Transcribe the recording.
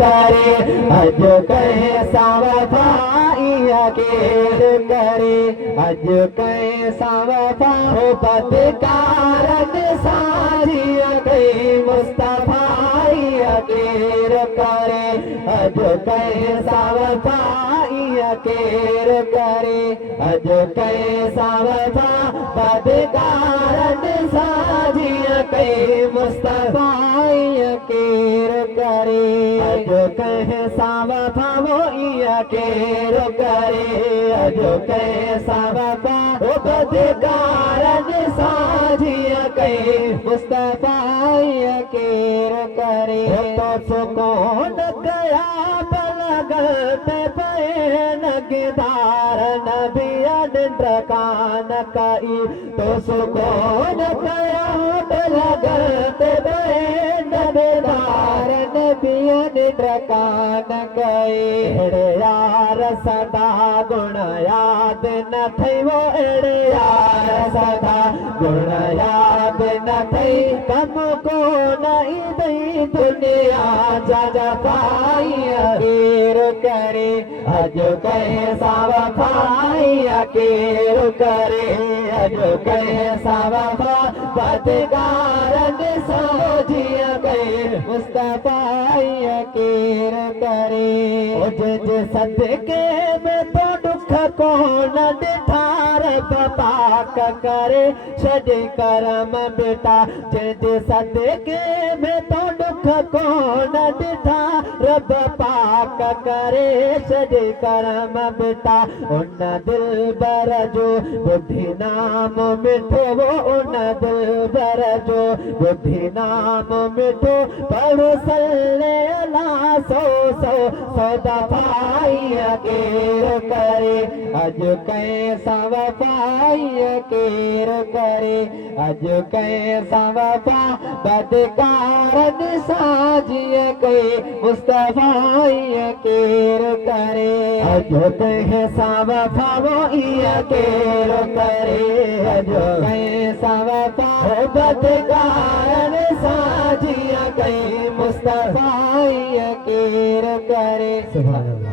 करे अज कैसा वफाइया केर करे अज कैसा वफा हो बदकारन साजिया गई मुस्तफाइया केर करे अज कैसा वफाइया केर करे अज कैसा वफा बदकारन साजिया गई मुस्तफाइया केर करे अज कैसा वफा वो इया केर करे अज कैसा वफा वो बदकारन साजिया कई मुस्तफाइया केर करे तो सुकून गया बलगते पे नगदार नबियन ड्रकान कई तो सुकून गया बलगते पे नगदार नबियन ड्रकान कई यार सदा गुण याद न थई वो एड़े यार सदा गुण याद न थई कम को नहीं दई दुनिया जा पाइया केर करे अज कैसा वफाइया केर करे अज कैसा वफा बदकारन साजिया गए मुस्तफाइया केर करे जिज सदके में तो दुख को न दिठार पाक करे छॾे करम बेटा जिज सदके में तो दुख को न दिठा रब पाक करे छॾे करम बेटा उन दिल बर जो बुद्धि नाम मिठो वो उन दिल बर जो बुद्धि नाम मिठो पढ़ो सल्ले अला सौ सौ सौ दफाइया केर करे अज कैसा वफाइया केर करे अज कैसा वफा बदकारन साजिया के मुस्तफाइया केर करे अज कैसा वफा वो इया केर करे अज कैसा वफा बदकारन साजिया के मुस्तफाइया केर करे। सुभान अल्लाह।